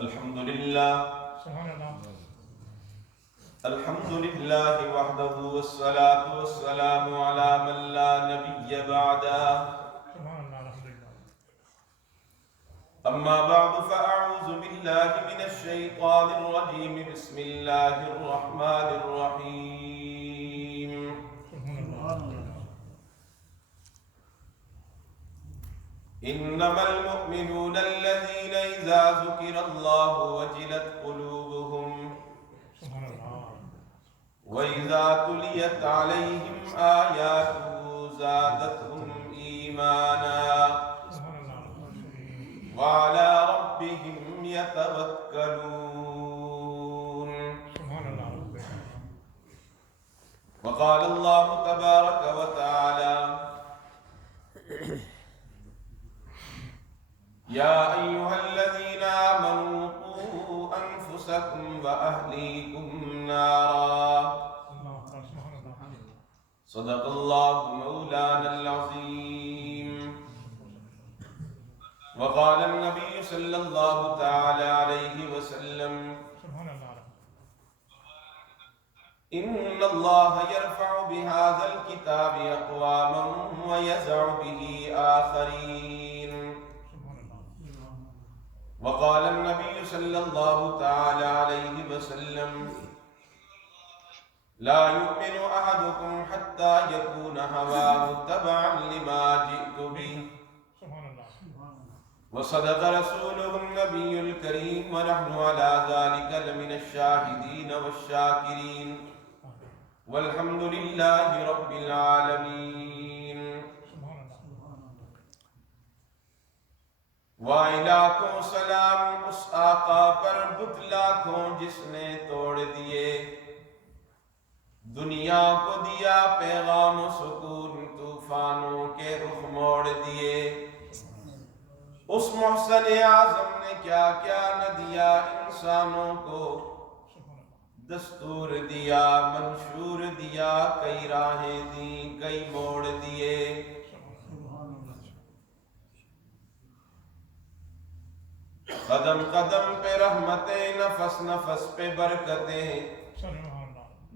الحمد لله الحمد لله وحده والصلاة والسلام على من لا نبي بعده أما بعد فأعوذ بالله من الشيطان الرجيم بسم الله الرحمن الرحيم إنما المؤمنون الذين إذا ذكر الله وجلت قلوبهم وإذا تليت عليهم آياته زادتهم إيمانا وعلى ربهم يتوكلون. وقال الله تبارك وتعالى: يا أيها الذين آمنوا قوا أنفسكم وأهليكم نارا. صدق الله مولانا العظيم. وقال النبي صلى الله تعالى عليه وسلم: إن الله يرفع بهذا الكتاب أقواما ويزع به آخرين. وقال النبي صلى الله تعالى عليه وسلم: لا يؤمن أحدكم حتى يكون هواه تبعا لما جئت به. وصدق رسوله النبي الكريم ونحن على ذلك لمن الشاهدين والشاكرين والحمد لله رب العالمين. وَإِلَىٰ سلام اس آقا پر بت لاکھوں جس نے توڑ دیے، دنیا کو دیا پیغام و سکون، طوفانوں کے رخ موڑ دیے. اس محسن اعظم نے کیا کیا نہ دیا انسانوں کو، دستور دیا منشور دیا، کئی راہیں دیں کئی موڑ دیے. قدم قدم پہ رحمتیں، نفس نفس پہ برکتیں،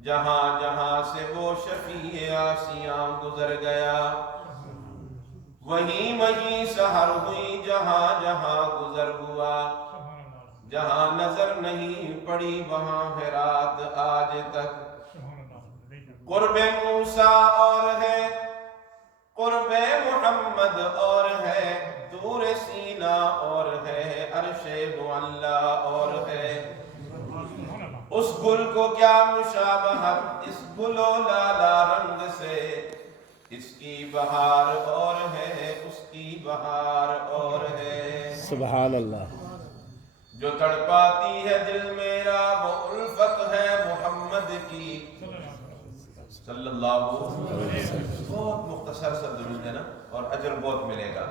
جہاں جہاں سے وہ شفیع آسیاں گزر گیا، وہیں وہیں سحر ہوئی جہاں جہاں گزر ہوا. جہاں نظر نہیں پڑی وہاں ہے رات آج تک. قرب موسیٰ اور ہے قرب محمد اور ہے، دور سینہ اور ہے عرش معلا اور ہے. اس گل کو کیا مشابہت اس گل و لالا رنگ سے، اس کی بہار اور ہے اس کی بہار اور ہے. سبحان اللہ. جو تڑپاتی ہے دل میرا وہ الفت ہے محمد کی صلی اللہ علیہ وسلم. بہت مختصر سا درود ہے نا، اور اجر بہت ملے گا.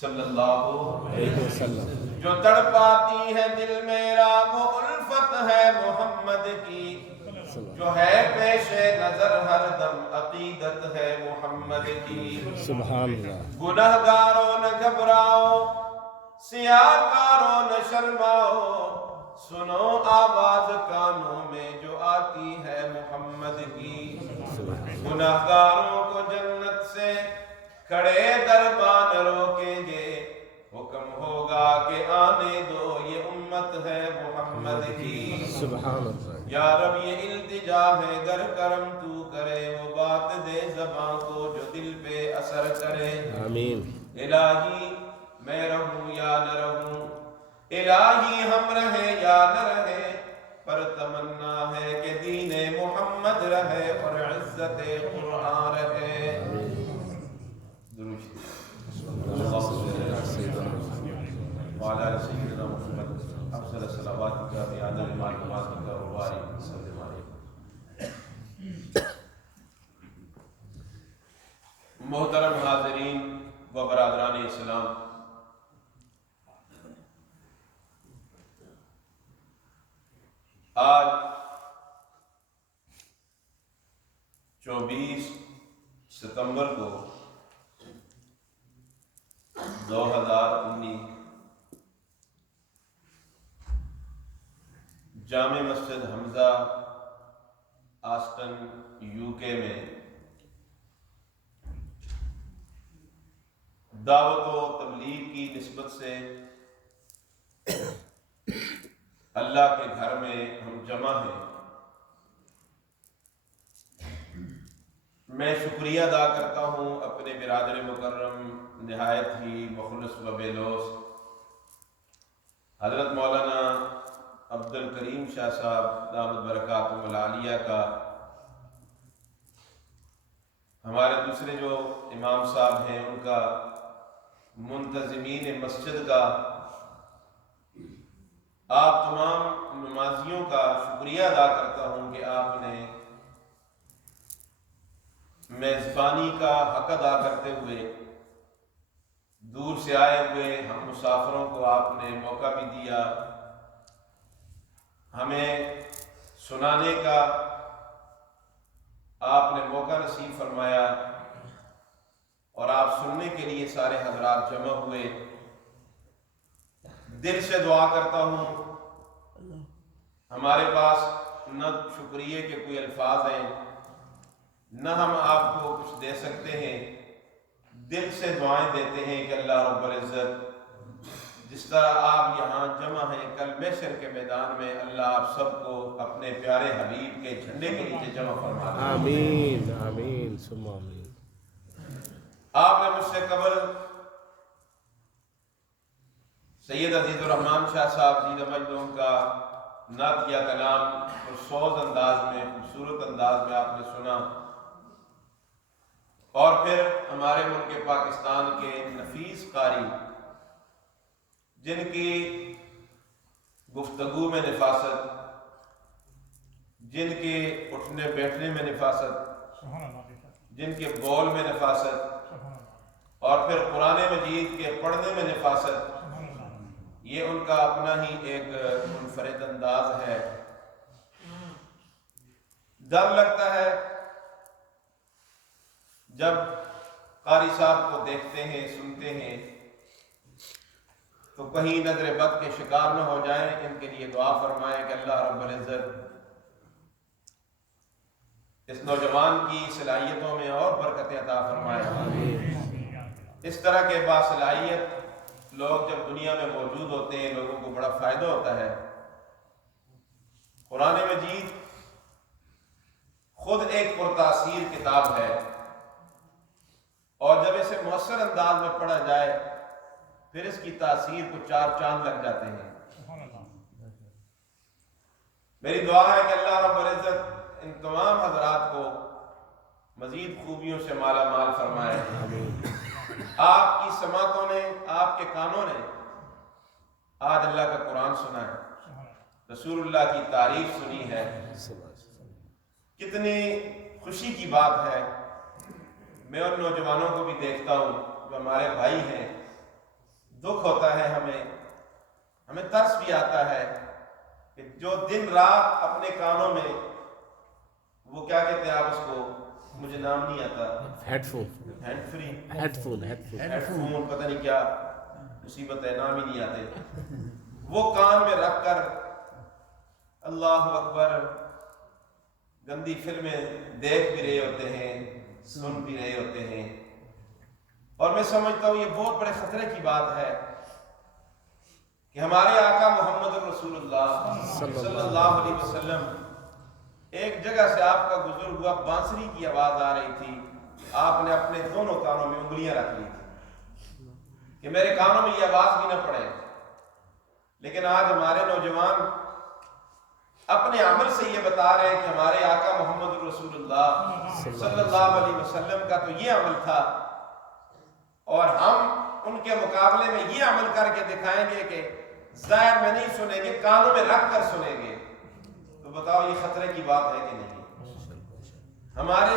صلی اللہ علیہ وسلم. جو تڑپاتی ہے دل میرا وہ الفت ہے محمد کی، جو ہے پیش نظر ہر دم عقیدت ہے محمد کی. سبحان اللہ. گنہگاروں نہ گھبراؤ، سیاکاروں نہ شرماؤ، سنو آواز کانوں میں جو آتی ہے محمد کی. گنہگاروں کو جنت سے کھڑے دربان روکیں گے، حکم ہوگا کہ آنے دو یہ امت ہے محمد کی. سبحان اللہ. یا رب یہ التجا ہے گر کرم تو کرے، وہ بات دے زباں کو جو دل پہ اثر کرے. آمین. الہی میں رہوں یا نہ رہوں، الہی ہم رہے یا نہ رہے، پر تمنا ہے کہ دین محمد رہے اور عزت قرآن رہے. درود وعلى سيدنا محمد افضل صلواتك بعدد معلوماتك وبارك وسلم عليه. محترم حاضرین و برادران اسلام، آج 24 ستمبر کو 2019 جامع مسجد حمزہ آسٹن UK میں دعوت و تبلیغ کی نسبت سے اللہ کے گھر میں ہم جمع ہیں۔ میں شکریہ ادا کرتا ہوں اپنے برادر مکرم نہایت ہی مخلص و بے لوث حضرت مولانا عبد الکریم شاہ صاحب دامت برکاتہم العالیہ کا، ہمارے دوسرے جو امام صاحب ہیں ان کا، منتظمین مسجد کا، آپ تمام نمازیوں کا شکریہ ادا کرتا ہوں کہ آپ نے میزبانی کا حق ادا کرتے ہوئے دور سے آئے ہوئے ہم مسافروں کو آپ نے موقع بھی دیا، ہمیں سنانے کا آپ نے موقع نصیب فرمایا، اور آپ سننے کے لیے سارے حضرات جمع ہوئے۔ دل سے دعا کرتا ہوں، ہمارے پاس نہ شکریہ کے کوئی الفاظ ہیں، نہ ہم آپ کو کچھ دے سکتے ہیں، دل سے دعائیں دیتے ہیں کہ اللہ رب العزت جس طرح آپ یہاں جمع ہیں کل محشر کے میدان میں، اللہ آپ سب کو اپنے پیارے حبیب کے جھنڈے کے نیچے جمع فرما دے۔ آمین آمین ثم آمین۔ آپ نے مجھ سے قبل سید عزیز الرحمان شاہ صاحب جی مجدوم کا نعتیہ کلام پرسوز انداز میں، خوبصورت انداز میں آپ نے سنا، اور پھر ہمارے ملک پاکستان کے نفیس قاری جن کی گفتگو میں نفاست، جن کے اٹھنے بیٹھنے میں نفاست، جن کے بول میں نفاست، اور پھر قرآن مجید کے پڑھنے میں نفاست، یہ ان کا اپنا ہی ایک منفرد انداز ہے۔ ڈر لگتا ہے جب قاری صاحب کو دیکھتے ہیں، سنتے ہیں، تو کہیں نظر بد کے شکار نہ ہو جائیں۔ ان کے لیے دعا فرمائیں کہ اللہ رب العزت اس نوجوان کی صلاحیتوں میں اور برکت عطا فرمائے۔ اس طرح کے باصلاحیت لوگ جب دنیا میں موجود ہوتے ہیں، لوگوں کو بڑا فائدہ ہوتا ہے۔ قرآن مجید خود ایک پرتاثیر کتاب ہے، اور جب اسے مؤثر انداز میں پڑھا جائے پھر اس کی تاثیر کو چار چاند لگ جاتے ہیں۔ میری دعا ہے کہ اللہ رب العزت ان تمام حضرات کو مزید خوبیوں سے مالا مال فرمائے۔ آپ کی سماعتوں نے، آپ کے کانوں نے آج اللہ کا قرآن سنا ہے، رسول اللہ کی تعریف سنی ہے، کتنی خوشی کی بات ہے۔ میں ان نوجوانوں کو بھی دیکھتا ہوں جو ہمارے بھائی ہیں، دکھ ہوتا ہے، ہمیں ترس بھی آتا ہے کہ جو دن رات اپنے کانوں میں، وہ کیا کہتے ہیں آپ اس کو، مجھے نام نہیں آتا، ہیڈ فون پتہ نہیں کیا مصیبت ہے، نام ہی نہیں آتے، وہ کان میں رکھ کر اللہ اکبر گندی فلمیں دیکھ بھی رہے ہوتے ہیں، سن بھی رہے ہوتے ہیں۔ اور میں سمجھتا ہوں یہ بہت بڑے خطرے کی بات ہے کہ ہمارے آقا محمد رسول اللہ صلی اللہ علیہ وسلم، ایک جگہ سے آپ کا گزر ہوا، بانسری کی آواز آ رہی تھی، آپ نے اپنے دونوں کانوں میں انگلیاں رکھ لی تھی کہ میرے کانوں میں یہ آواز بھی نہ پڑے۔ لیکن آج ہمارے نوجوان اپنے عمل سے یہ بتا رہے ہیں کہ ہمارے آقا محمد رسول اللہ صلی اللہ علیہ وسلم کا تو یہ عمل تھا، اور ہم ان کے مقابلے میں یہ عمل کر کے دکھائیں گے کہ ظاہر میں نہیں سنیں گے، کانوں میں رکھ کر سنیں گے۔ تو بتاؤ یہ خطرے کی بات ہے کہ نہیں؟ ہمارے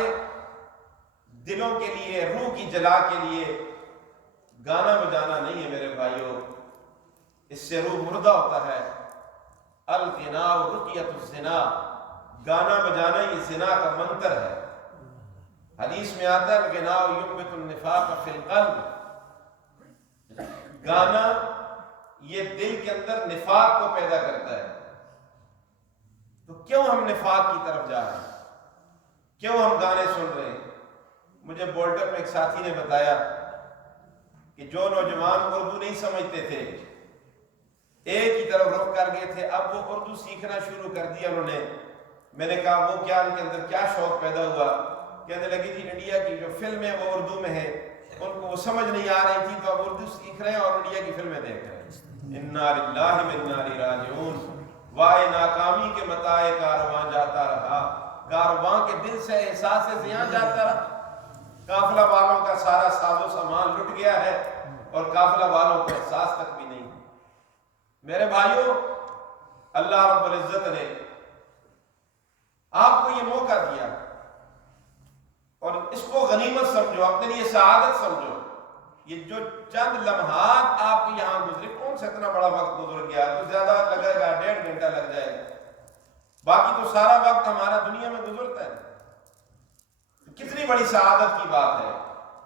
دلوں کے لیے، روح کی جلا کے لیے گانا بجانا نہیں ہے میرے بھائیوں، اس سے روح مردہ ہوتا ہے۔ الغناء رقیۃ الزنا، گانا بجانا یہ زنا کا منتر ہے۔ حدیث میں آتا ہے الغناء ينبت النفاق فی القلب، گانا یہ دل کے اندر نفاق کو پیدا کرتا ہے۔ تو کیوں ہم نفاق کی طرف جا رہے ہیں؟ کیوں ہم گانے سن رہے ہیں؟ مجھے بولٹن میں ایک ساتھی نے بتایا کہ جو نوجوان اردو نہیں سمجھتے تھے ایک ہی طرف رخ کر گئے تھے، اب وہ اردو سیکھنا شروع کر دیا انہوں نے۔ میں نے کہا وہ کیا، ان کے اندر کیا شوق پیدا ہوا؟ کہنے لگی جی انڈیا کی جو فلم ہے وہ اردو میں ہے، ان کو وہ سمجھ نہیں آ رہی تھی تو اب اردو سیکھ رہے ہیں اور انڈیا کی فلمیں دیکھ رہے ہیں۔ انا للہ و انا الیہ راجعون۔ وائے ناکامی کے متاع کارواں جاتا رہا، کارواں کے دل سے احساس زیاں جاتا رہا۔ قافلہ والوں کا سارا ساز و سامان لٹ گیا ہے اور قافلہ والوں کو احساس تک بھی نہیں۔ میرے بھائیوں، اللہ رب العزت نے آپ کو یہ موقع دیا اور اس کو غنیمت سمجھو، اپنے لیے سعادت سمجھو۔ یہ جو چند لمحات آپ کے یہاں گزرے، کون سے اتنا بڑا وقت گزر گیا، تو زیادہ لگے گا 1.5 گھنٹہ لگ جائے گا، باقی تو سارا وقت ہمارا دنیا میں گزرتا ہے۔ کتنی بڑی سعادت کی بات ہے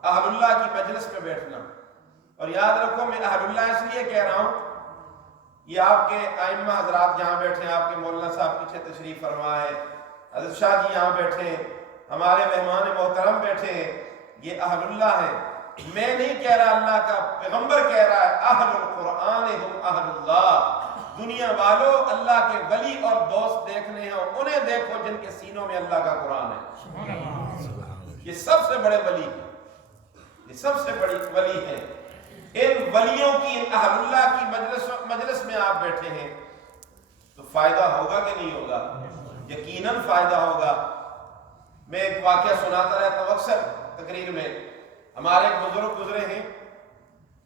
اہل اللہ کی مجلس میں بیٹھنا۔ اور یاد رکھو، میں اہل اللہ اس لیے کہہ رہا ہوں، یہ آپ کے ائمہ حضرات یہاں بیٹھے ہیں، آپ کے مولانا صاحب پیچھے تشریف فرما ہے، حضرت شاہ جی یہاں بیٹھے ہیں، ہمارے مہمان محترم بیٹھے ہیں، یہ اہل اللہ ہے۔ میں نہیں کہہ رہا، اللہ کا پیغمبر کہہ رہا ہے اہل القرآن ہم اہل اللہ۔ دنیا والوں، اللہ کے ولی اور دوست دیکھنے ہیں، انہیں دیکھو جن کے سینوں میں اللہ کا قرآن ہے۔ یہ سب سے بڑے ولی ہیں، یہ سب سے بڑی ولی ہیں۔ ان ولیوں کی، ان اہل اللہ کی مجلس میں آپ بیٹھے ہیں تو فائدہ ہوگا کہ نہیں ہوگا؟ یقیناً فائدہ ہوگا۔ میں ایک واقعہ سناتا رہتا ہوں اکثر تقریر میں۔ ہمارے ایک بزرگ گزرے ہیں،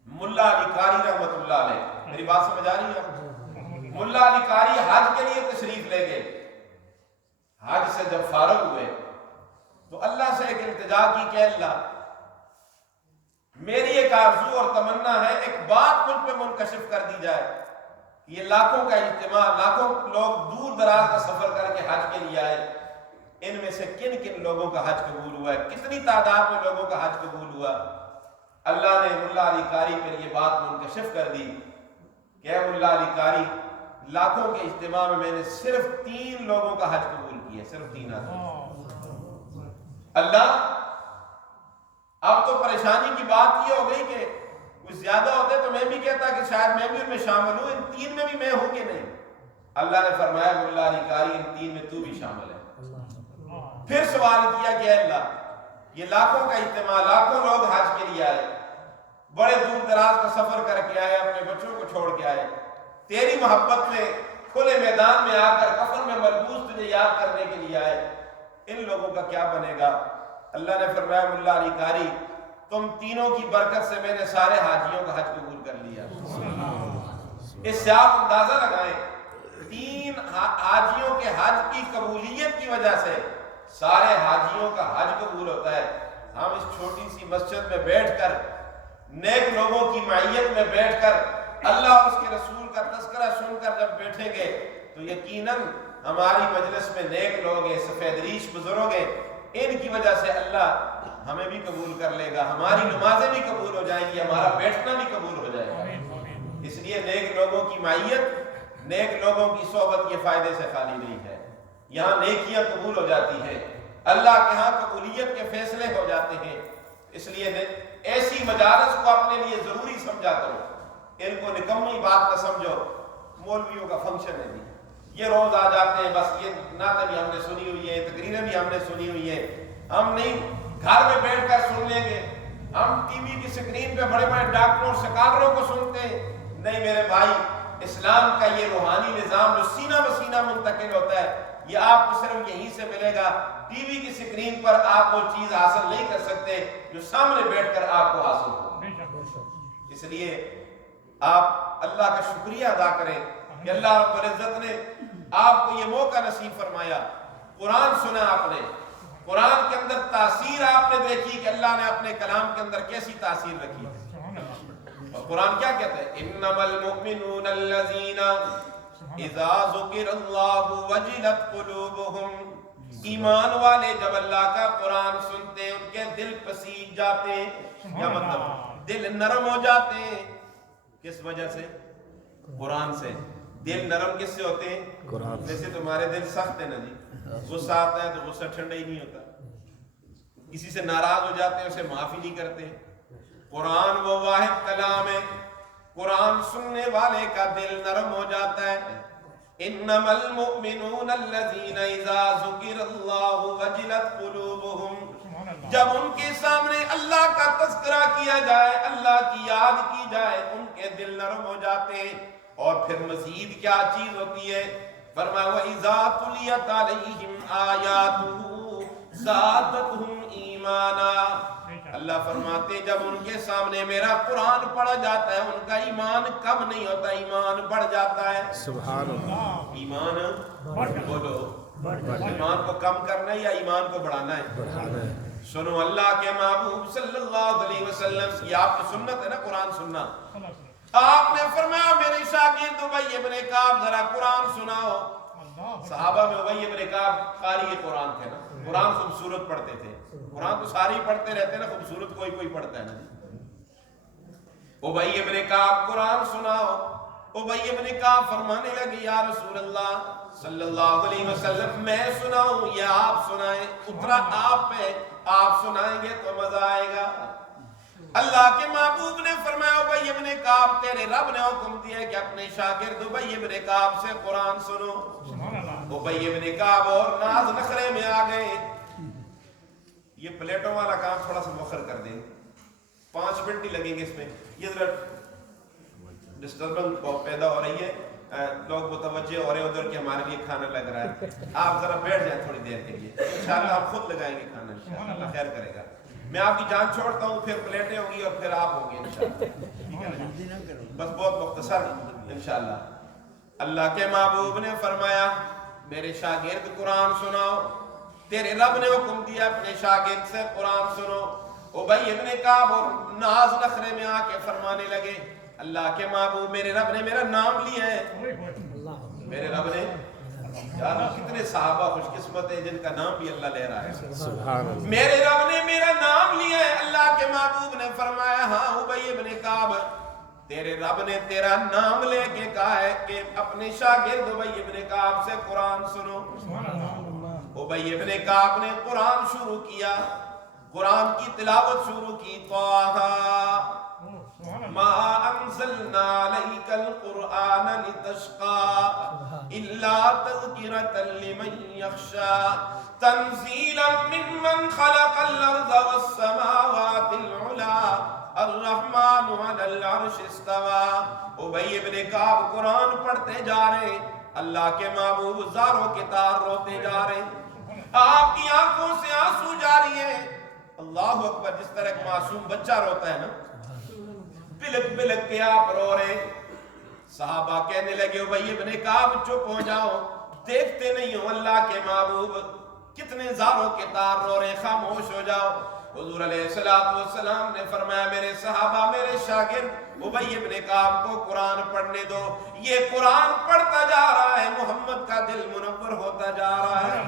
ملا علی قاری رحمۃ اللہ علیہ۔ میری بات سمجھ آ رہی ہے؟ ملا علی قاری حج کے لیے تشریف لے گئے۔ حج سے جب فارغ ہوئے تو اللہ سے ایک التجا کی کہ اللہ، میری ایک آرزو اور تمنا ہے، ایک بات مجھ پہ منکشف کر دی جائے۔ یہ لاکھوں کا اجتماع، لاکھوں لوگ دور دراز کا سفر کر کے حج کے لیے آئے، ان میں سے کن کن لوگوں کا حج قبول ہوا ہے؟ کتنی تعداد میں لوگوں کا حج قبول ہوا؟ اللہ نے ملا علی قاری پر یہ بات منکشف کر دی کہ اے ملا علی قاری، لاکھوں کے اجتماع میں نے صرف 3 لوگوں کا حج قبول کیا، صرف 3 آدمی۔ اللہ، اب تو پریشانی کی بات یہ ہو گئی کہ کچھ زیادہ ہوتے تو میں بھی کہتا کہ شاید میں بھی ان میں شامل ہوں، ان 3 میں بھی میں ہوں کہ نہیں؟ اللہ نے فرمایا ملا علی قاری، ان 3 میں تو بھی شامل ہے۔ پھر سوال کیا کہ اے اللہ، یہ لاکھوں کا اجتماع، لاکھوں لوگ حج کے لیے آئے، بڑے دور دراز کا سفر کر کے آئے، اپنے بچوں کو چھوڑ کے آئے، تیری محبت میں کھلے میدان میں آ کر کفن میں ملبوس تجھے یاد کرنے کے لیے آئے، ان لوگوں کا کیا بنے گا؟ اللہ نے فرمایا ملا علی قاری، تم تینوں کی برکت سے میں نے سارے حاجیوں کا حج قبول کر لیا۔ اس سے آپ اندازہ لگائیں، 3 حاجیوں کے حج کی قبولیت کی وجہ سے سارے حاجیوں کا حج قبول ہوتا ہے۔ ہم اس چھوٹی سی مسجد میں بیٹھ کر، نیک لوگوں کی معیت میں بیٹھ کر، اللہ اور اس کے رسول کا تذکرہ سن کر جب بیٹھیں گے تو یقیناً ہماری مجلس میں نیک لوگ ہیں، سفید ریش بزرگ ہیں، ان کی وجہ سے اللہ ہمیں بھی قبول کر لے گا، ہماری نمازیں بھی قبول ہو جائیں گی، ہمارا بیٹھنا بھی قبول ہو جائے گا۔ اس لیے نیک لوگوں کی معیت، نیک لوگوں کی صحبت یہ فائدے سے خالی نہیں ہے۔ یہاں نیکیاں قبول ہو جاتی ہیں، اللہ کے ہاں قبولیت کے فیصلے ہو جاتے ہیں۔ اس لیے ایسی مجالس کو اپنے لیے ضروری سمجھا کرو، ان کو نکمی بات نہ سمجھو۔ مولویوں کا فنکشن ہے جی، یہ روز آ جاتے ہیں، بس یہ نعتیں بھی ہم نے سنی ہوئی ہے، تقریریں بھی ہم نے سنی ہوئی ہیں، ہم نہیں گھر میں بیٹھ کر سن لیں گے۔ ہم ٹی وی کی سکرین پہ بڑے بڑے ڈاکٹروں اور سکالروں کو سنتے ہیں، نہیں میرے بھائی، اسلام کا یہ روحانی نظام جو سینہ بسینہ منتقل ہوتا ہے، یہ آپ کو صرف یہیں سے ملے گا۔ ٹی وی کی سکرین پر آپ وہ چیز حاصل نہیں کر سکتے جو سامنے بیٹھ کر آپ کو حاصل ہو۔ اس لیے آپ اللہ کا شکریہ ادا کریں کہ اللہ رب العزت نے آپ کو یہ موقع نصیب فرمایا، قرآن سنا آپ نے، قرآن کے اندر تاثیر آپ نے دیکھی کہ اللہ نے اپنے کلام کے اندر کیسی تاثیر رکھی ہے۔ اور قرآن کیا کہتا ہے؟ انما المؤمنون الذین اذا ذکر اللہ وجلت قلوبہم، ایمان والے جب اللہ کا قرآن سنتے ہیں ان کے دل پسیج جاتے ہیں، کیا مطلب؟ دل نرم ہو جاتے ہیں۔ کس وجہ سے؟ قرآن سے۔ دل نرم کس سے ہوتے ہیں؟ قرآن سے۔ جیسے تمہارے دل سخت ہے نا جی، غصہ آتا ہے تو غصہ ٹھنڈا ہی نہیں ہوتا، کسی سے ناراض ہو جاتے ہیں اسے معافی نہیں کرتے۔ قرآن وہ واحد کلام ہے، قرآن سننے والے کا دل نرم ہو جاتا ہے۔ انما المؤمنون الذين اذا ذكر الله وجلت قلوبهم، جب ان کے سامنے اللہ کا تذکرہ کیا جائے، اللہ کی یاد کی جائے، ان کے دل نرم ہو جاتے ہیں۔ اور پھر مزید کیا چیز ہوتی ہے؟ فرمایا وَإِذَا تُلِيَتْ عَلَيْهِمْ آيَاتُهُ زَادَتْهُمْ ایمانا، اللہ فرماتے ہیں جب ان کے سامنے میرا قرآن پڑھا جاتا ہے ان کا ایمان کم نہیں ہوتا، ایمان بڑھ جاتا ہے۔ سبحان اللہ۔ ایمان بولو، ایمان کو کم کرنا ہے یا ایمان کو بڑھانا ہے؟ بڑھانا ہے۔ سنو اللہ کے محبوب صلی اللہ علیہ وسلم، یہ آپ کی سنت ہے نا قرآن سننا، آپ نے فرمایا میرے شاگرد ابی ابن کعب ذرا قرآن سناؤ۔ صحابہ میں ابی ابن کعب قاری قرآن تھے نا، قرآن خوبصورت پڑھتے تھے، قرآن تو سارے ہی پڑھتے رہتے ہیں نا، خوبصورت کوئی کوئی پڑھتا ہے نا۔ ابی ابن کعب قرآن سناؤ۔ ابی ابن کعب فرمانے لگے یا رسول اللہ صلی اللہ علیہ وسلم میں سناؤں یا آپ سنائیں؟ اترا آپ پہ، آپ سنائیں گے تو مزہ آئے گا۔ اللہ کے محبوب نے فرمایا ابی ابن کعب تیرے رب نے حکم دیا ہے کہ اپنے شاگرد ابی ابن کعب سے قرآن سنو۔ ابی ابن کعب اور ناز نخرے میں آ گئے۔ یہ پلیٹوں والا کام تھوڑا سا مؤخر کر دیں، 5 منٹ ہی لگیں گے اس میں، یہ ذرا ڈسٹربنس پیدا ہو رہی ہے، لوگ متوجہ ہو رہے ہیں ادھر کہ ہمارے لیے کھانا لگ رہا ہے۔ آپ ذرا بیٹھ جائیں تھوڑی دیر کے لیے، انشاءاللہ آپ خود لگائیں گے کھانا، انشاءاللہ اللہ خیر کرے گا۔ میں آپ کی جان چھوڑتا ہوں، پھر پلیٹیں ہوں گی اور پھر آپ ہوں گے انشاءاللہ، بس بہت مختصر انشاءاللہ۔ اللہ کے محبوب نے فرمایا میرے شاگرد قرآن سناؤ، تیرے رب نے حکم دیا اپنے شاگرد سے قرآن سنو۔ ابی ابن کعب اور ناز نخرے میں آ کے فرمانے لگے اللہ کے محبوب میرے رب نے میرا نام لیا ہے، میرے رب نے، یار کتنے صحابہ خوش قسمت ہیں جن کا نام بھی اللہ لے رہا ہے۔ سبحان اللہ۔ میرے رب نے میرا نام لیا ہے۔ اللہ کے محبوب نے فرمایا ہاں ابی ابن کعب تیرے رب نے تیرا نام لے کے کہا ہے کہ اپنے شاگرد ابی ابن کعب سے قرآن سنو۔ ابی ابن کعب نے قرآن شروع کیا، قرآن کی تلاوت شروع کی۔ طٰہٰ ما انزلنا علیک القرآن لتشقى الا تذکرۃ لمن یخشى تنزیلا ممن خلق الارض والسماوات العلی الرحمن علی العرش استوى۔ ابی ابن کعب قرآن پڑھتے جا رہے ہیں، اللہ کے محبوب زاروں کے تار روتے جا رہے ہیں، آپ کی آنکھوں سے آنسو جاری ہیں۔ اللہ اکبر، جس طرح ایک معصوم بچہ روتا ہے نا، بلک بلک کے آپ رو رہے۔ صحابہ کہنے لگے ابی ابن کعب چپ ہو جاؤ، دیکھتے نہیں ہو اللہ کے محبوب کتنے زاروں کے تار رو رہے، خاموش ہو جاؤ۔ حضور علیہ السلام نے فرمایا میرے صحابہ میرے شاگرد ابی ابن کعب کو قرآن پڑھنے دو، یہ قرآن پڑھتا جا رہا ہے، محمد کا دل منور ہوتا جا رہا ہے۔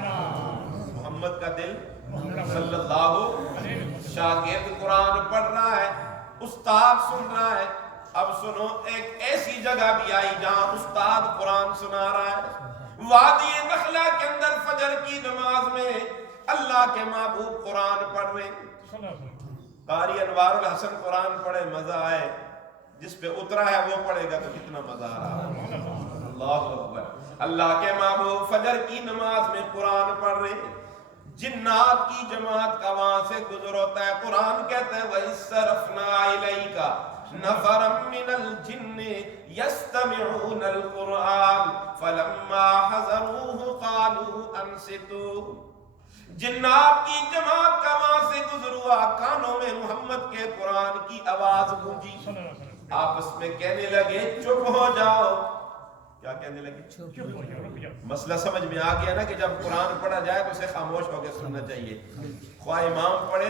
محمد کا دل صلی اللہ، شاگرد قرآن پڑھ رہا ہے، استاد سن رہا ہے۔ اب سنو ایک ایسی جگہ بھی آئی جہاں استاد قرآن سنا رہا ہے، وادی نخلہ کے اندر فجر کی نماز میں اللہ کے محبوب قرآن پڑھ رہے ہیں۔ قاری انوار الحسن قرآن پڑھے مزہ آئے، جس پہ اترا ہے وہ پڑھے گا تو کتنا مزہ آ رہا ہے۔ اللہ اکبر، اللہ کے محبوب فجر کی نماز میں قرآن پڑھ رہے ہیں، جنات کی جماعت کا وہاں سے گزر ہوتا ہے۔ قرآن کہتا ہے وَإِذْ صَرَفْنَا إِلَيْكَ نَفَرًا مِّنَ الْجِنِّ يَسْتَمِعُونَ الْقُرْآنَ فَلَمَّا حَضَرُوهُ قَالُوا أَنصِتُوا۔ جنات کی جماعت کا وہاں سے گزر ہوا، کانوں میں محمد کے قرآن کی آواز گونجی، آپس میں کہنے لگے چپ ہو جاؤ۔ کیا کہنے لگے؟ مسئلہ سمجھ میں آ گیا نا کہ جب قرآن پڑھا جائے تو اسے خاموش ہو کے سننا چاہیے، خواہ امام پڑھے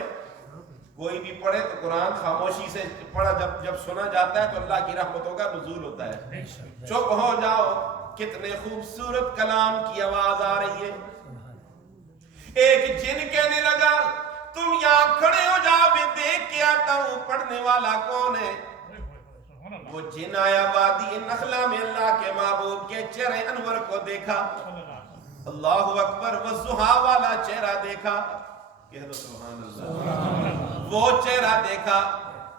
کوئی بھی پڑھے تو قرآن خاموشی سے پڑھا، جب سنا جاتا ہے تو اللہ کی رحمتوں کا نزول ہوتا ہے۔ چپ ہو جاؤ، کتنے خوبصورت کلام کی آواز آ رہی ہے۔ ایک جن کہنے لگا تم یہاں کھڑے ہو جاؤ، میں دیکھ کے آتا ہوں پڑھنے والا کون ہے۔ وہ جن آیا وادی نخلا میں اللہ کے محبوب کے چہرے انور کو دیکھا، اللہ اکبر، والضحیٰ والا چہرہ دیکھا، کہہ دو سبحان اللہ، وہ چہرہ دیکھا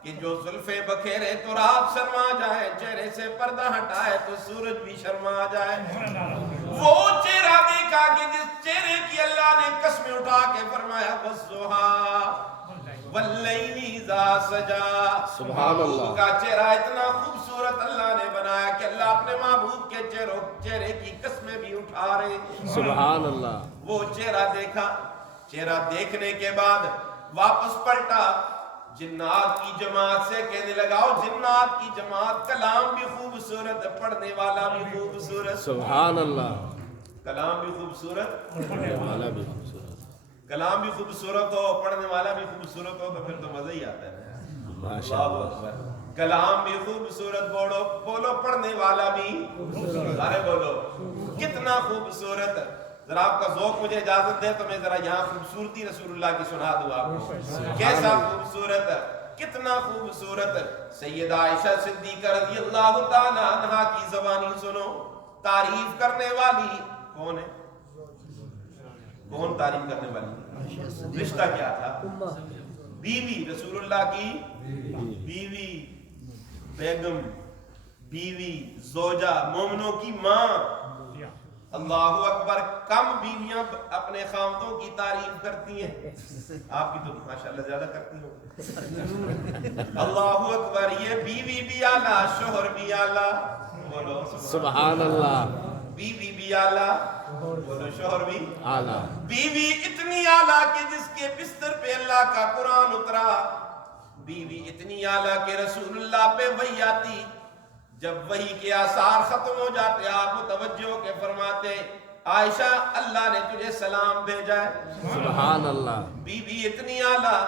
کہ جو زلفیں بکھیرے تو رات شرما جائے، چہرے سے پردہ ہٹائے تو سورج بھی شرما جائے، وہ چہرہ دیکھا کہ جس چہرے کی اللہ نے قسم اٹھا کے فرمایا والضحیٰ واللیل اذا سجا، سبحان اللہ، کا چہرہ اتنا خوبصورت اللہ نے بنایا کہ اللہ اپنے محبوب کے چہرے کی قسمیں بھی اٹھا رہے ہیں، سبحان اللہ، وہ چہرہ دیکھا، چہرہ دیکھنے کے بعد واپس پلٹا، جنات کی جماعت سے کہنے لگاؤ جنات کی جماعت، کلام بھی خوبصورت، پڑھنے والا بھی خوبصورت، سبحان اللہ، کلام بھی خوبصورت، پڑھنے والا بھی خوبصورت، کلام بھی خوبصورت ہو، پڑھنے والا بھی خوبصورت ہو تو پھر تو مزہ ہی آتا ہے نا، اللہ اکبر، کلام بھی خوبصورت، بولو پڑھنے والا بھی، سارے بولو کتنا خوبصورت، ذرا آپ کا ذوق مجھے اجازت دے تو میں ذرا یہاں خوبصورتی رسول اللہ کی سنا دوں آپ کو، کیسا خوبصورت، کتنا خوبصورت، سیدہ عائشہ صدیقہ رضی اللہ تعالیٰ عنہا کی زبانی سنو، تعریف کرنے والی کون ہے؟ کون تعریف کرنے والی؟ رشتہ کیا تھا؟ بیوی، رسول اللہ کی بیوی، بیگم، بیوی، زوجہ، مومنوں کی ماں، اللہ اکبر، کم بیویاں اپنے خاوندوں کی تعریف کرتی ہیں، آپ کی تو ماشاءاللہ زیادہ کرتی ہوں، اللہ اکبر، یہ بیوی بھی اعلیٰ، شوہر بھی اعلیٰ، بولو سبحان اللہ، بیوی بھی اعلیٰ، بولو شوہر بھی اعلیٰ، بیوی اتنی اعلیٰ کہ جس کے بستر پہ اللہ کا قرآن اترا، بیوی اتنی اعلیٰ کہ رسول اللہ پہ وحی آتی، جب وحی کے آثار ختم ہو جاتے آپ متوجہ کے فرماتے عائشہ اللہ نے تجھے سلام بھیجا ہے، سبحان اللہ، بیوی اتنی اعلیٰ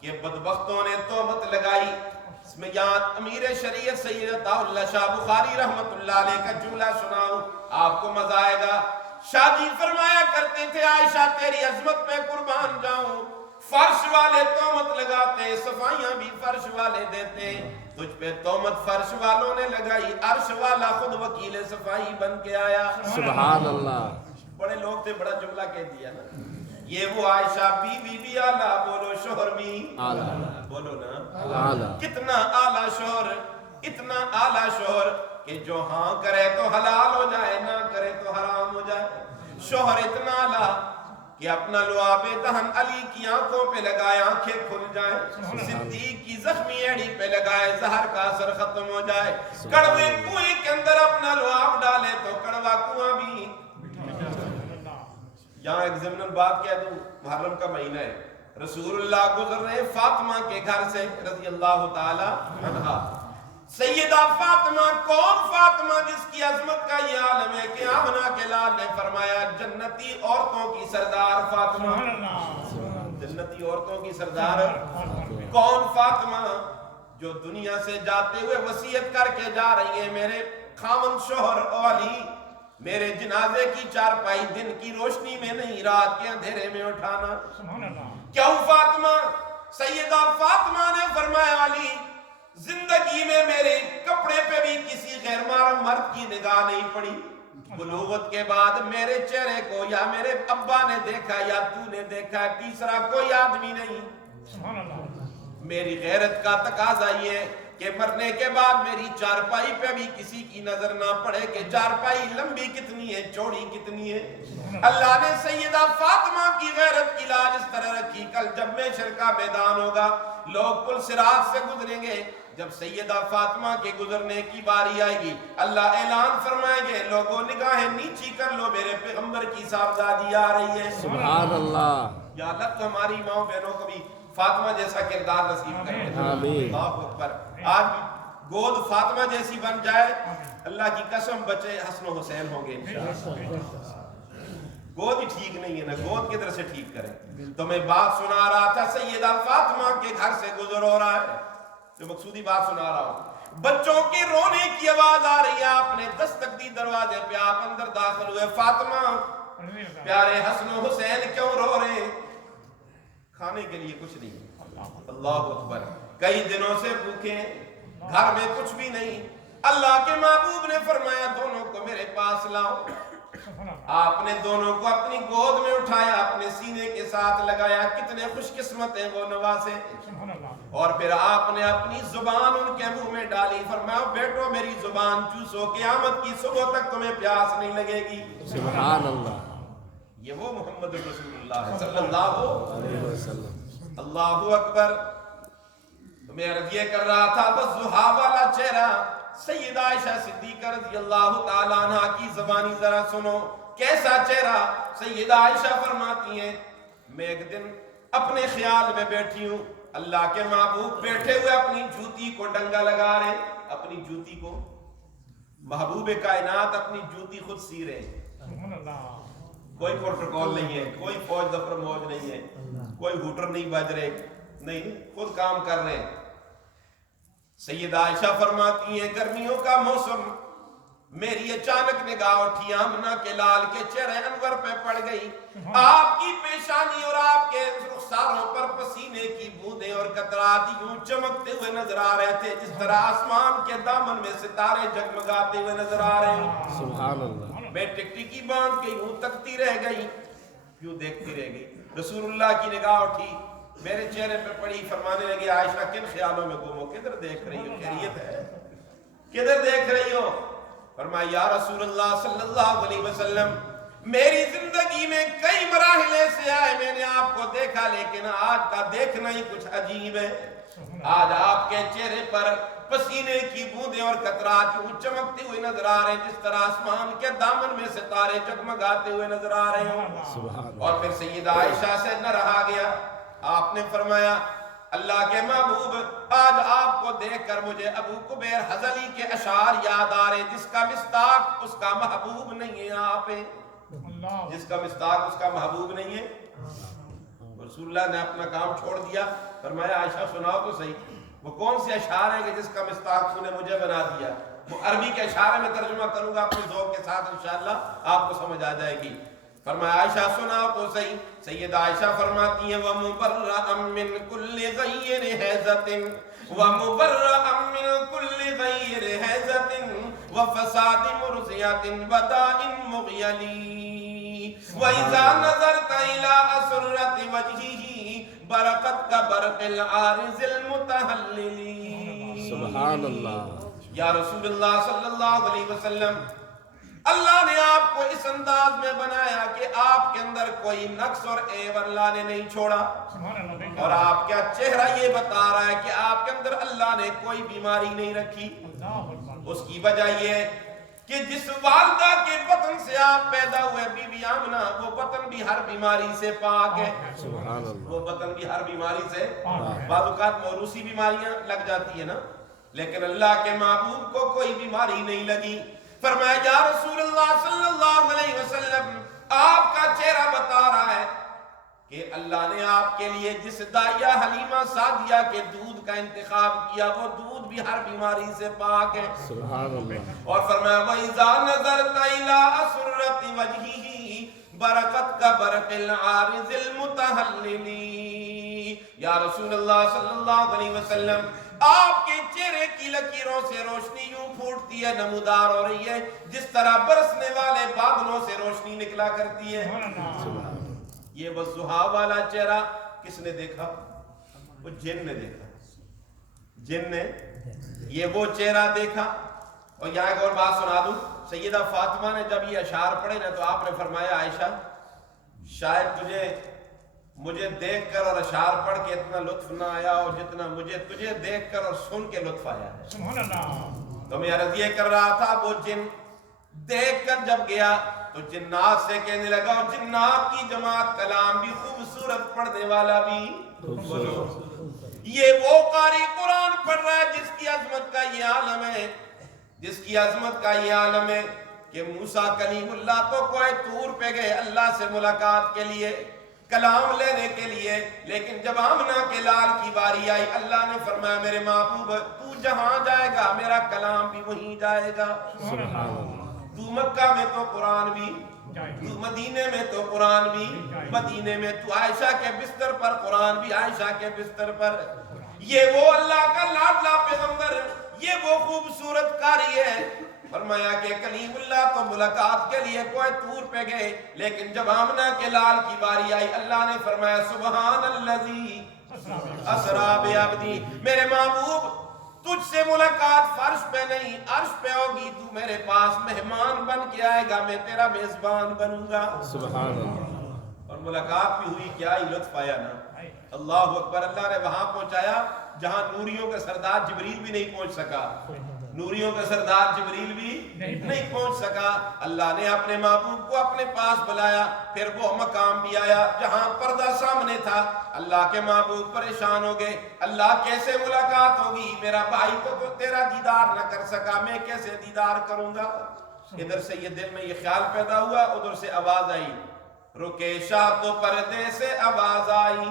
کہ بدبختوں نے تہمت لگائی، اس میں یہاں امیر شریعت سید عطا اللہ شاہ بخاری رحمت اللہ علیہ کا جملہ سناؤں آپ کو مزہ آئے گا، شاہ جی فرمایا کرتے تھے عائشہ تیری عظمت میں قربان جاؤں، فرش والے تہمت لگاتے، صفائیاں بھی فرش والے دیتے، تجھ پہ تہمت فرش والوں نے لگائی، عرش والا خود وکیل صفائی بن کے آیا، سبحان اللہ، بڑے لوگ تھے، بڑا جملہ کہہ دیا نا، یہ وہ عائشہ بیوی بھی اعلیٰ، بولو شوہر بھی اعلیٰ، بولو نا اعلیٰ، کتنا اعلیٰ شوہر، اتنا اعلیٰ شوہر کہ جو ہاں کرے تو حلال ہو جائے، نہ کرے تو حرام ہو جائے، شوہر اتنا اعلیٰ کہ اپنا لعاب دہن علی کی آنکھوں پہ لگائے آنکھیں کھل جائیں، صدیق کی زخمی ایڑی پہ لگائے زہر کا اثر ختم ہو جائے، کڑوے کنویں کے اندر اپنا لعاب ڈالے تو کڑوا کنواں بھی، یہاں ایک ضمن بات کہہ دوں، محرم کا مہینہ ہے، رسول اللہ گزر رہے فاطمہ کے گھر سے رضی اللہ تعالی عنہا، سیدہ فاطمہ، کون فاطمہ جس کی عظمت کا یہ عالم ہے کہ آمنہ کے لال نے فرمایا جنتی عورتوں کی سردار فاطمہ، جنتی عورتوں کی سردار کون فاطمہ جو دنیا سے جاتے ہوئے وصیت کر کے جا رہی ہے میرے خاوند شوہر علی میرے جنازے کی چارپائی دن کی روشنی میں نہیں رات کے اندھیرے میں اٹھانا، کیوں فاطمہ؟ سیدہ فاطمہ نے فرمایا علی زندگی میں میرے کپڑے پہ بھی کسی غیر محرم مرد کی نگاہ نہیں پڑی، بلوغت کے بعد میرے چہرے کو یا میرے ابا نے دیکھا یا تو نے دیکھا، تیسرا کوئی آدمی نہیں، میری غیرت کا تقاضا یہ ہے کہ مرنے کے بعد میری چارپائی پہ بھی کسی کی نظر نہ پڑے کہ چارپائی لمبی کتنی ہے چوڑی کتنی ہے، اللہ نے سیدہ فاطمہ کی غیرت کی لاج اس طرح رکھی، کل جب محشر کا میدان ہوگا لوگ پل صراط سے گزریں گے، جب سیدہ فاطمہ کے گزرنے کی باری آئے گی اللہ اعلان فرمائیں گے لوگوں نگاہیں نیچی کر لو میرے پیغمبر کی صاحبزادی آ رہی ہے، سبحان اللہ، یا اللہ تو ہماری ماں بہنوں کو بھی فاطمہ جیسا کردار نصیب کرے، آمین، اللہ اکبر، آج گود فاطمہ جیسی بن جائے، اللہ کی قسم بچے حسن و حسین ہوں گے انشاءاللہ، گود ہی ٹھیک نہیں ہے نا، گود کدھر سے ٹھیک کریں، تو میں بات سنا رہا تھا سیدہ فاطمہ کے گھر سے گزر ہو رہا ہے، جو مقصودی بات سنا رہا ہوں، بچوں کے رونے کی آواز آ رہی ہے، آپ نے دستک دی دروازے پہ، آپ اندر داخل ہوئے، فاطمہ پیارے حسن و حسین کیوں رو رہے ہیں؟ کھانے کے لیے کچھ نہیں، اللہ اکبر، کئی دنوں سے بھوکے ہیں، گھر میں کچھ بھی نہیں. اللہ کے محبوب نے فرمایا دونوں کو میرے پاس لاؤ. آپ نے دونوں کو اپنی گود میں اٹھایا, اپنے سینے کے ساتھ لگایا. کتنے خوش قسمت ہیں وہ نواسے. اور پھر آپ نے اپنی زبان ان کے منہ میں ڈالی. فرمایا بیٹو میری زبان چوسو, قیامت کی صبح تک تمہیں پیاس نہیں لگے گی. سبحان اللہ. یہ وہ محمد رسول اللہ صلی اللہ علیہ وسلم. اللہ اکبر. تو میں عرض یہ کر رہا تھا بس زحا والا چہرہ سیدہ عائشہ صدیقہ رضی اللہ تعالیٰ عنہ کی زبانی ذرا سنو. کیسا چہرہ. سیدہ عائشہ فرماتی ہیں میں ایک دن اپنے خیال میں بیٹھی ہوں, اللہ کے محبوب بیٹھے ہوئے اپنی جوتی کو ڈنگا لگا رہے. اپنی جوتی کو, محبوب کائنات اپنی جوتی خود سی رہے. کوئی پروٹوکول نہیں ہے, کوئی فوج دفتر موج نہیں ہے, کوئی ہوٹر نہیں بج رہے, نہیں, خود کام کر رہے ہیں. سیدہ عائشہ فرماتی ہیں گرمیوں کا موسم, میری اچانک نگاہ اٹھی آمنہ کے لال کے چہرے انور پہ پڑ گئی. آپ کی پیشانی اور آپ کے رخساروں پر پسینے کی بوندیں اور قطرات یوں چمکتے ہوئے نظر آ رہے تھے جس طرح آسمان کے دامن میں ستارے جگمگاتے ہوئے نظر آ رہے ہیں. سبحان اللہ. میں ٹکٹکی باندھ کے یوں تکتی رہ گئی, یوں دیکھتی رہ گئی. رسول اللہ کی نگاہ اٹھی, میرے چہرے پہ پڑی. فرمانے لگے عائشہ کن خیالوں میں گم ہو, کدھر دیکھ رہی ہو, خیریت ہے, کدھر دیکھ رہی ہو. فرمایا یا رسول اللہ صلی اللہ علیہ وسلم میری زندگی میں کئی مراحل ایسے آئے میں نے آپ کو دیکھا, لیکن آج کا دیکھنا ہی کچھ عجیب ہے. آج آپ کے چہرے پر پسینے کی بوندیں اور قطرات یوں چمکتے ہوئے نظر آ رہے ہیں جس طرح آسمان کے دامن میں ستارے جگمگاتے ہوئے نظر آ رہے ہوں. اور پھر سیدہ عائشہ سے نہ رہا گیا. آپ نے فرمایا اللہ کے محبوب آج آپ کو دیکھ کر مجھے ابو قبیر حضلی کے اشعار یاد آ رہے جس کا مصداق اس کا محبوب نہیں ہے. آپ جس کا مصداق اس کا محبوب نہیں ہے. رسول اللہ نے اپنا کام چھوڑ دیا. فرمایا عائشہ سناؤ تو صحیح, وہ کون سے اشعار ہیں کہ جس کا مصداق تو نے مجھے بنا دیا. وہ عربی کے اشعار میں ترجمہ کروں گا اپنے ذوق کے ساتھ, انشاءاللہ آپ کو سمجھ آ جائے گی. فرمایا عائشہ سناؤ تو صحیح. سیدہ عائشہ فرماتی ہیں وَمُبَرَّأً مِّن كُلِّ غَيِّرِ حَيْزَةٍ وَمُبَرَّأً مِّن كُلِّ غَيِّرِ حَيْزَةٍ وَفَسَادِ مُرْزِيَةٍ وَدَاءٍ مُغْيَلِي وَإِذَا نَظَرْتَ إِلَىٰ أَسُرَّةِ وَجْهِهِ بَرَقَتْ كَبَرْقِ الْعَارِضِ الْمُتَهَلِّلِ. سبحان اللہ. یا رسول اللہ صلی اللہ علیہ وسلم اللہ نے آپ کو اس انداز میں بنایا کہ آپ کے اندر کوئی نقص اور عیب اللہ نے نہیں چھوڑا. اور آپ کا چہرہ یہ بتا رہا ہے کہ آپ کے اندر اللہ نے کوئی بیماری نہیں رکھی. اس کی وجہ یہ ہے کہ جس والدہ کے بطن سے آپ پیدا ہوئے بی بی آمنہ, وہ بطن بھی ہر بیماری سے پاک ہے. سبحان اللہ. وہ بطن بھی ہر بیماری سے, بعض اوقات موروثی بیماریاں لگ جاتی ہیں نا, لیکن اللہ کے محبوب کو کوئی بیماری نہیں لگی. فرمایا یا رسول اللہ صلی اللہ علیہ وسلم آپ کا چہرہ بتا رہا ہے کہ اللہ نے آپ کے لیے جس دائیہ حلیمہ سعدیہ کے دودھ کا انتخاب کیا وہ دودھ بھی ہر بیماری سے پاک ہے. سبحان اللہ. اور فرمایا وَإِذَا نَظَرْتَ إِلَىٰ أَسُرَّةِ وَجْهِهِ بَرَقَتْ كَبَرْقِ الْعَارِضِ الْمُتَهَلِّلِ. یا رسول اللہ صلی اللہ علیہ وسلم آپ کے چہرے کی لکیروں سے روشنی یوں پھوٹتی ہے, نمودار ہو رہی ہے جس طرح برسنے والے بادلوں سے روشنی نکلا کرتی ہے. یہ والضحیٰ والا چہرہ کس نے دیکھا؟ وہ جن نے دیکھا. جن نے یہ وہ چہرہ دیکھا. اور یہاں ایک اور بات سنا دوں, سیدہ فاطمہ نے جب یہ اشعار پڑھے نا تو آپ نے فرمایا عائشہ شاید تجھے مجھے دیکھ کر اور اشعار پڑھ کے اتنا لطف نہ آیا ہو جتنا مجھے تجھے دیکھ کر اور سن کے لطف آیا ہے. سبحان اللہ. تو میں عرض یہ کر رہا تھا وہ جن دیکھ کر جب گیا تو جنات سے کہنے لگا, اور جنات کی جماعت کلام بھی خوبصورت پڑھنے والا بھی. یہ وہ قاری قرآن پڑھ رہا ہے جس کی عظمت کا یہ عالم ہے, جس کی عظمت کا یہ عالم ہے کہ موسیٰ کلیم اللہ تو کوہ طور پہ گئے اللہ سے ملاقات کے لیے, کلام لینے کے لیے, لیکن جب آمنہ کے لال کی باری آئی اللہ نے فرمایا میرے محبوب تو جہاں جائے گا میرا کلام بھی وہیں جائے گا. تو مکہ میں تو قرآن بھی, تو مدینے میں تو قرآن بھی, مدینے میں تو عائشہ کے بستر پر قرآن بھی عائشہ کے بستر پر. یہ وہ اللہ کا لاڈلا پیغمبر یہ وہ خوبصورت کاری ہے. فرمایا کہ کلیم اللہ تو ملاقات کے لیے کوہ طور پہ گئے, لیکن جب آمنہ کے لال کی باری آئی, اللہ نے فرمایا سبحان الذی اسرا بعبدی, میرے محبوب تجھ سے ملاقات فرش پہ نہیں عرش پہ ہوگی, تو میرے پاس مہمان بن کے آئے گا, میں تیرا میزبان بنوں گا. سبحان اللہ. اور ملاقات بھی ہوئی, کیا ہی لطف آیا نا. اللہ اکبر. اللہ نے وہاں پہنچایا جہاں نوریوں کا سردار جبریل بھی نہیں پہنچ سکا, نوریوں کا سردار جبریل بھی نہیں پہنچ سکا. اللہ نے اپنے محبوب کو اپنے پاس بلایا. پھر وہ مقام بھی آیا جہاں پردہ سامنے تھا. اللہ کے محبوب پریشان ہو گئے, اللہ کیسے ملاقات ہوگی, میرا بھائی تو تیرا دیدار نہ کر سکا, میں کیسے دیدار کروں گا. ادھر سے یہ دل میں یہ خیال پیدا ہوا, ادھر سے آواز آئی, رکے شاہ تو پردے سے آواز آئی,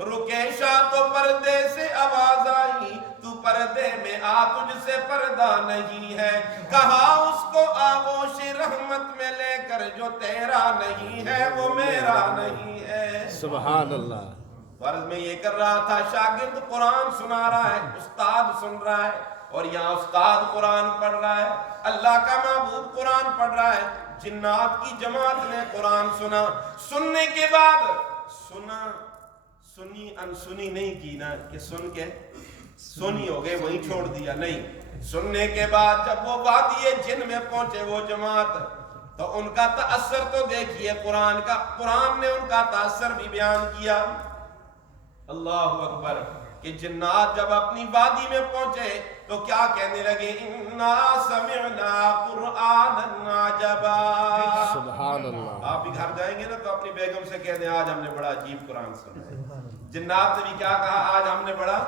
رکے شاہ تو پردے سے آواز آئی, تو پردے میں آ تجھ سے پردہ نہیں ہے, کہا اس کو آغوش رحمت میں لے کر, جو تیرا نہیں ہے وہ میرا نہیں ہے. سبحان اللہ. فرض میں یہ کر رہا تھا, شاگرد قرآن سنا رہا ہے, استاد سن رہا ہے, اور یہاں استاد قرآن پڑھ رہا ہے, اللہ کا محبوب قرآن پڑھ رہا ہے. جنات کی جماعت نے قرآن سنا, سننے کے بعد سنا سنی انسنی نہیں کی نا, کہ سن کے سنی ہو گئے وہیں چھوڑ دیا, نہیں. سننے کے بعد جب وہ وادی جن میں پہنچے وہ جماعت, تو ان کا تأثر تو دیکھیے قرآن کا, قرآن نے ان کا تأثر بھی بیان کیا. اللہ اکبر. کہ جنات جب اپنی وادی میں پہنچے تو کیا کہنے لگے, انا سمعنا قرآنا عجبا. سبحان اللہ. آپ بھی گھر جائیں گے نا تو اپنی بیگم سے کہہ دیں آج ہم نے بڑا عجیب قرآن سنا. جنات نے بھی کیا کہا, آج ہم نے بڑا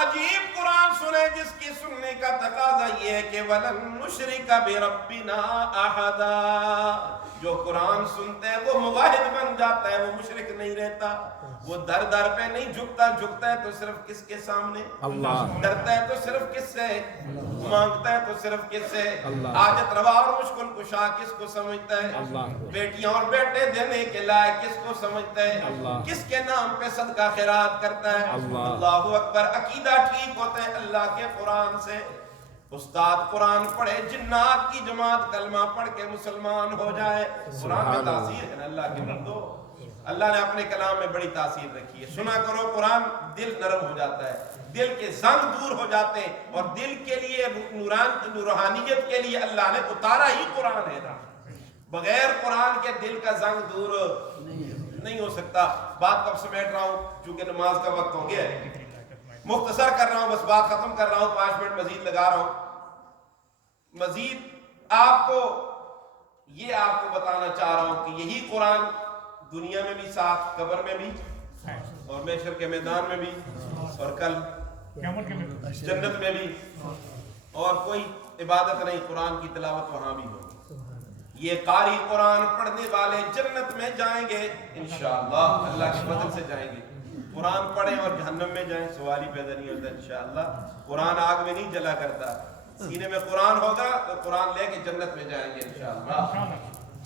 عجیب قرآن سنے, جس کی سننے کا تقاضا یہ ہے کہ وَلَن نُشْرِكَ بِرَبِّنَا أَحَدًا. جو قرآن سنتے ہیں وہ موحد بن جاتا ہے, وہ مشرک نہیں رہتا. وہ در در پہ نہیں جھکتا, جھکتا ہے تو صرف کس کے سامنے, اللہ. ڈرتا ہے تو صرف کس سے, مانگتا ہے تو صرف کس سے. اللہ. حاجت روا اور مشکل کشا کس کو سمجھتا ہے, اللہ. بیٹیاں اور بیٹے دینے کے لائق کس کو سمجھتا ہے, اللہ. کس کے نام پہ صدقہ خیرات کرتا ہے. اللہ. اللہ اکبر. عقیدہ ٹھیک ہوتا ہے اللہ کے قرآن سے. استاد قرآن پڑھے, جنات کی جماعت کلمہ پڑھ کے مسلمان ہو جائے. قرآن میں تاثیر ہے نا اللہ کے بندو. اللہ نے اپنے کلام میں بڑی تاثیر رکھی ہے. سنا کرو قرآن, دل نرم ہو جاتا ہے, دل کے زنگ دور ہو جاتے ہیں, اور دل کے لیے روحانیت کے لیے اللہ نے اتارا ہی قرآن ہے. بغیر قرآن کے دل کا زنگ دور نہیں ہو سکتا. بات کب سمیٹ رہا ہوں, چونکہ نماز کا وقت ہو گیا ہے, مختصر کر رہا ہوں, بس بات ختم کر رہا ہوں, 5 منٹ مزید لگا رہا ہوں. مزید آپ کو بتانا چاہ رہا ہوں کہ یہی قرآن دنیا میں بھی ساتھ, قبر میں بھی, اور محشر کے میدان میں بھی, اور کل جنت میں بھی. اور کوئی عبادت نہیں, قرآن کی تلاوت وہاں بھی ہوگی. یہ قاری قرآن پڑھنے والے جنت میں جائیں گے انشاءاللہ, اللہ کے فضل سے جائیں گے. قرآن پڑھیں اور جہنم میں جائیں, سوال ہی پیدا نہیں ہوتا انشاءاللہ. قرآن آگ میں نہیں جلا کرتا, سینے میں قرآن ہوگا تو قرآن لے کے جنت میں جائیں گے انشاءاللہ.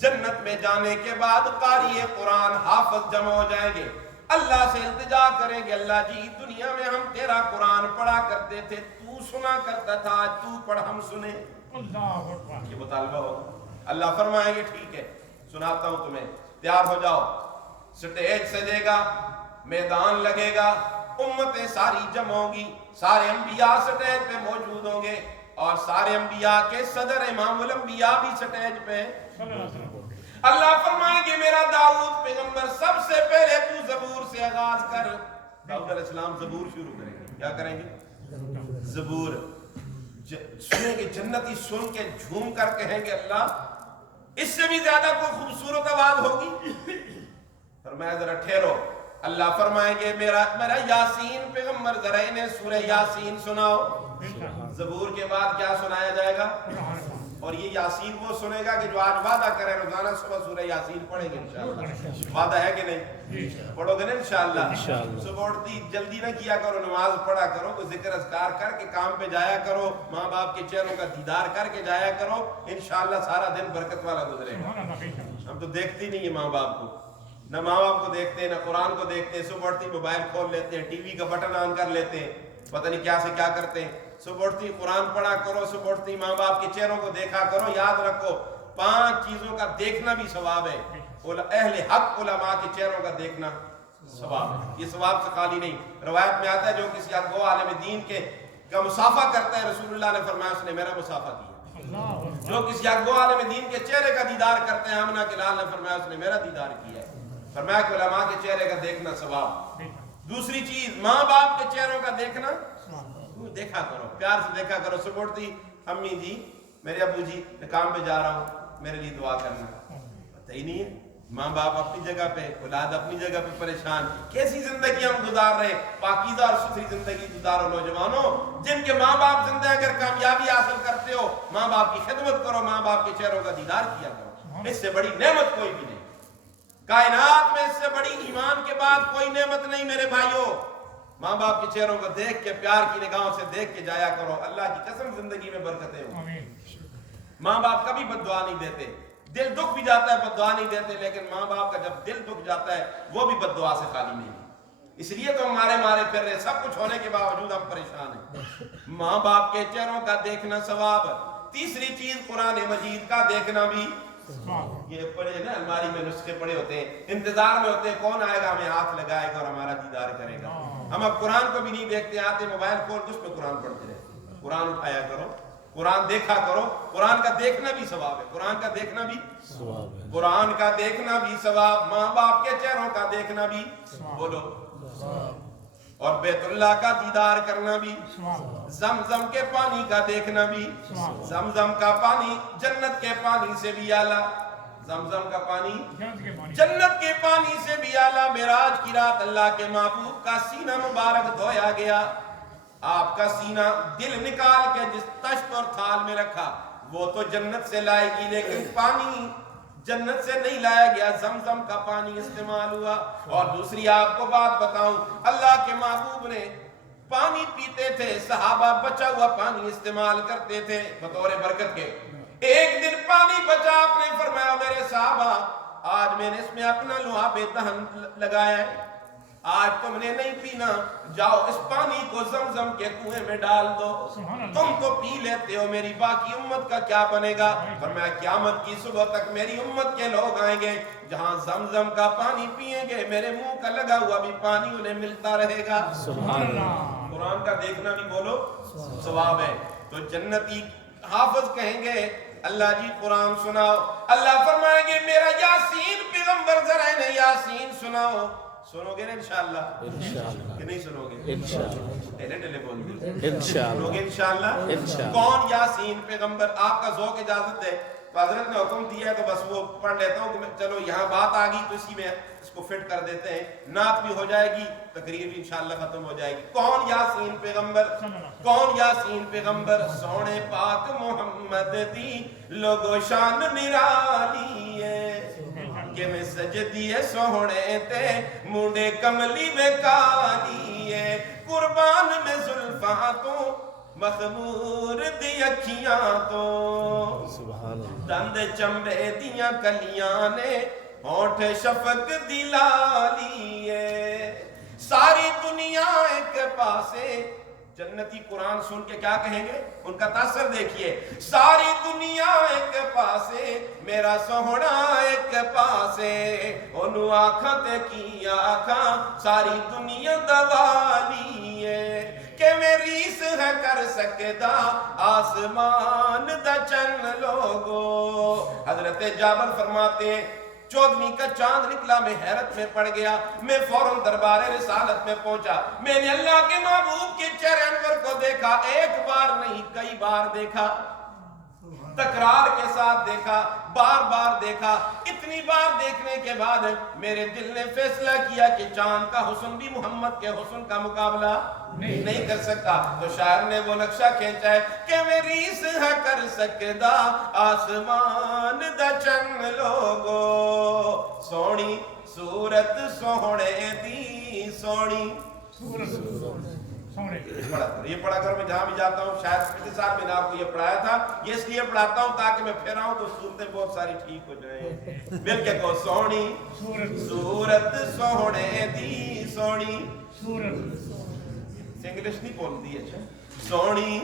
جنت میں جانے کے بعد قاری قرآن حافظ جمع ہو جائیں گے, اللہ سے التجا کریں گے, اللہ جی دنیا میں ہم تیرا قرآن پڑھا کرتے تھے, تو سنا کرتا تھا, تو پڑھ ہم سنے. یہ مطالبہ ہوگا. اللہ فرمائیں گے ٹھیک ہے, سناتا ہوں تمہیں, تیار ہو جاؤ. سٹیج سجے گا, میدان لگے گا, امتیں ساری جمع ہوں گی, سارے انبیاء سٹیج پہ موجود ہوں گے, اور سارے انبیاء کے صدر امام الانبیاء بھی سٹیج پہ. اللہ فرمائیں گے میرا داؤد پیغمبر سب سے پہلے تو زبور سے آغاز کر. داؤد علیہ السلام زبور شروع کریں گے. کیا کریں گے؟ زبور سنیں گے. جنتی سن کے جھوم کر کہیں گے اللہ اس سے بھی زیادہ کوئی خوبصورت آواز ہوگی. فرمایا ذرا ٹھہرو. اللہ فرمائیں گے میرا یاسین پیغمبر ذرا انہیں سورہ یاسین سناؤ. زبور کے بعد کیا سنایا جائے گا؟ اور یہ یاسین وہ سنے گا کہ جو آج وعدہ کرے روزانہ صبح سورہ یاسین پڑھیں گے انشاءاللہ. وعدہ ہے کہ نہیں؟ پڑھو گے نا انشاءاللہ. صبح اٹھتی جلدی نہ کیا کرو, نماز پڑھا کرو, کوئی ذکر اذکار کر کے کام پہ جایا کرو, ماں باپ کے چہروں کا دیدار کر کے جایا کرو, انشاءاللہ سارا دن برکت والا گزرے گا. ہم تو دیکھتے نہیں ہیں ماں باپ کو, نہ ماں باپ کو دیکھتے ہیں نہ قرآن کو دیکھتے ہیں. صبح اٹھتی موبائل کھول لیتے ہیں, ٹی وی کا بٹن آن کر لیتے ہیں, پتہ نہیں کیا سے کیا کرتے ہیں. صبح اٹھتی قرآن پڑھا کرو, صبح اٹھتی ماں باپ کے چہروں کو دیکھا کرو. یاد رکھو 5 چیزوں کا دیکھنا بھی ثواب ہے. اہل حق علماء کے چہروں کا دیکھنا ثواب ہے. یہ ثواب سے خالی نہیں. روایت میں آتا ہے جو کسی حق عالم دین کے کا مصافحہ کرتا ہے, رسول اللہ نے فرمایا اس نے میرا مصافحہ کیا. جو کسی حق عالم دین کے چہرے کا دیدار کرتے ہیں, آمنہ کے لال نے فرمایا اس نے میرا دیدار کیا ہے. فرمایا کہ علماء کے چہرے کا دیکھنا ثواب. دوسری چیز ماں باپ کے چہروں کا دیکھنا, دیکھا کرو, پیار سے دیکھا کرو. صبح اٹھتی امی جی, میرے ابو جی میں کام پہ جا رہا ہوں, میرے لیے دعا کرنا. پتہ ہی نہیں ہے. ماں باپ اپنی جگہ پہ, اولاد اپنی جگہ پہ پریشان. کیسی زندگی ہم گزار رہے, پاکیزہ اور ستھری زندگی گزارو نوجوانوں. جن کے ماں باپ زندہ اگر کامیابی حاصل کرتے ہو, ماں باپ کی خدمت کرو, ماں باپ کے چہروں کا دیدار کیا کرو. اس سے بڑی نعمت کوئی بھی نہیں. کائنات میں اس سے بڑی ایمان کے بعد کوئی نعمت نہیں میرے بھائیوں. ماں باپ کے چہروں کو دیکھ کے, پیار کی نگاہوں سے دیکھ کے جایا کرو. اللہ کی قسم زندگی میں برکتیں ہوں. ماں باپ کبھی بد دعا نہیں دیتے. دل دکھ بھی جاتا ہے, بد دعا نہیں دیتے, لیکن ماں باپ کا جب دل دکھ جاتا ہے وہ بھی بد دعا سے خالی نہیں. اس لیے تو ہمارے مارے پھر رہے, سب کچھ ہونے کے باوجود ہم پریشان ہیں. ماں باپ کے چہروں کا دیکھنا ثواب. تیسری چیز قرآن مجید کا دیکھنا بھی. یہ پڑے نا الماری میں نسخے پڑے ہوتے ہیں, انتظار میں ہوتے ہیں کون آئے گا ہمیں ہاتھ لگائے گا اور ہمارا دیدار کرے گا. ہم اب قرآن کو بھی نہیں دیکھتے, آتے موبائل کھول کے اس پہ قرآن پڑھتے رہتے. قرآن اٹھایا کرو, قرآن دیکھا کرو. قرآن کا دیکھنا بھی ثواب ہے. قرآن کا دیکھنا بھی ثواب ہے. قرآن کا دیکھنا بھی ثواب. ماں باپ کے چہروں کا دیکھنا بھی, بولو, اور بیت اللہ کا دیدار کرنا بھی. زمزم کے پانی کا دیکھنا بھی. زمزم کا پانی جنت کے پانی سے بھی اعلیٰ. زمزم کا پانی جنت کے پانی سے بھی اعلیٰ. معراج کی رات اللہ کے محبوب کا سینہ مبارک دھویا گیا. آپ کا سینہ دل نکال کے جس تشت اور تھال میں رکھا وہ تو جنت سے لائے گی, لیکن پانی جنت سے نہیں لایا گیا, زمزم کا پانی استعمال ہوا. اور دوسری آپ کو بات بتاؤں, اللہ کے محبوب نے پانی پیتے تھے, صحابہ بچا ہوا پانی استعمال کرتے تھے بطور برکت کے. ایک دن پانی بچا, آپ نے فرمایا میرے صحابہ آج میں نے اس میں اپنا لعاب دہن لگایا ہے, آج تم نے نہیں پینا, جاؤ اس پانی کو زمزم کے کنویں میں ڈال دو. تم تو پی لیتے ہو, میری باقی امت کا کیا بنے گا؟ فرمایا قیامت کی صبح تک میری امت کے لوگ آئیں گے جہاں زمزم کا پانی پیئیں گے, میرے منہ کا لگا ہوا بھی پانی انہیں ملتا رہے گا. سبحان اللہ. قرآن کا دیکھنا بھی بولو ثواب ہے. تو جنتی حافظ کہیں گے اللہ جی قرآن سناؤ. اللہ فرمائیں گے میرا یاسین پیغمبر ذرا انہیں یاسین سناؤ. سنو گے نا انشاءاللہ؟ کہ نہیں سنو گے؟ انشاءاللہ. ڈیلے ڈیلے بول دیں انشاءاللہ. سنو گے انشاءاللہ؟ کون یاسین پیغمبر؟ آپ کا ذوق اجازت ہے تو حضرت نے حکم دیا ہے تو بس وہ پڑھ لیتا ہوں کہ چلو یہاں بات آ گئی تو اسی میں اس کو فٹ کر دیتے ہیں. نعت بھی ہو جائے گی, تقریر بھی انشاءاللہ ختم ہو جائے گی. کون یاسین پیغمبر؟ کون یاسین پیغمبر؟ سونے پاک محمد دی لوگو شان نرالی ہے کہ میں سجدی ہے سونے تے مونڈے کملی میں کالی ہے. قربان میں زلفاں تو مخمور دی اکھیاں تو دند چمڑے دیاں کلیاں نے ہونٹ شفق دی لالی ہے. ساری دنیا ایک پاسے, جنتی قرآن سن کے کیا کہیں گے, ان کا تاثر دیکھیے. ساری دنیا ایک پاسے, میرا سوہنا ایک پاسے, انہوں آنکھاں تے کی آنکھاں ساری دنیا دوالی ہے کہ میری ریس ہے کر سکتا آسمان دا چن لوگو. حضرت جابر فرماتے ہیں 14ویں کا چاند نکلا, میں حیرت میں پڑ گیا, میں فوراً دربار رسالت میں پہنچا. میں نے اللہ کے محبوب کے چہرے انور کو دیکھا, ایک بار نہیں کئی بار دیکھا, تکرار کے ساتھ دیکھا, بار بار دیکھا. اتنی بار دیکھنے کے بعد میرے دل نے فیصلہ کیا کہ چاند کا حسن بھی محمد کے حسن کا مقابلہ نہیں کر سکتا. تو شاعر نے وہ نقشہ کھینچا ہے کہ میری ہے کر سکتا آسمان دا چن لوگو, سونی صورت سونے دی سونی. یہ پڑھا کر میں جہاں بھی جاتا ہوں, شاید پچھلے سال میں نے آپ کو یہ پڑھایا تھا, یہ اس لیے پڑھاتا ہوں تاکہ میں پھر آؤں تو صورتیں بہت ساری ٹھیک ہو جائیں. مل کے کہو سونی صورت سونے دی سونی. ਸਿੰਗਲਿਸ਼ ਨਹੀਂ ਬੋਲਦੀ ਅੱਛਾ ਸੋਹਣੀ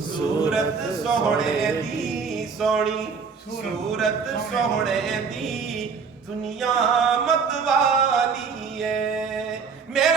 ਸੂਰਤ ਸੋਹਣੇ ਦੀ ਸੋਹਣੀ ਸੂਰਤ ਸੋਹਣੇ ਦੀ ਦੁਨੀਆ ਮਤ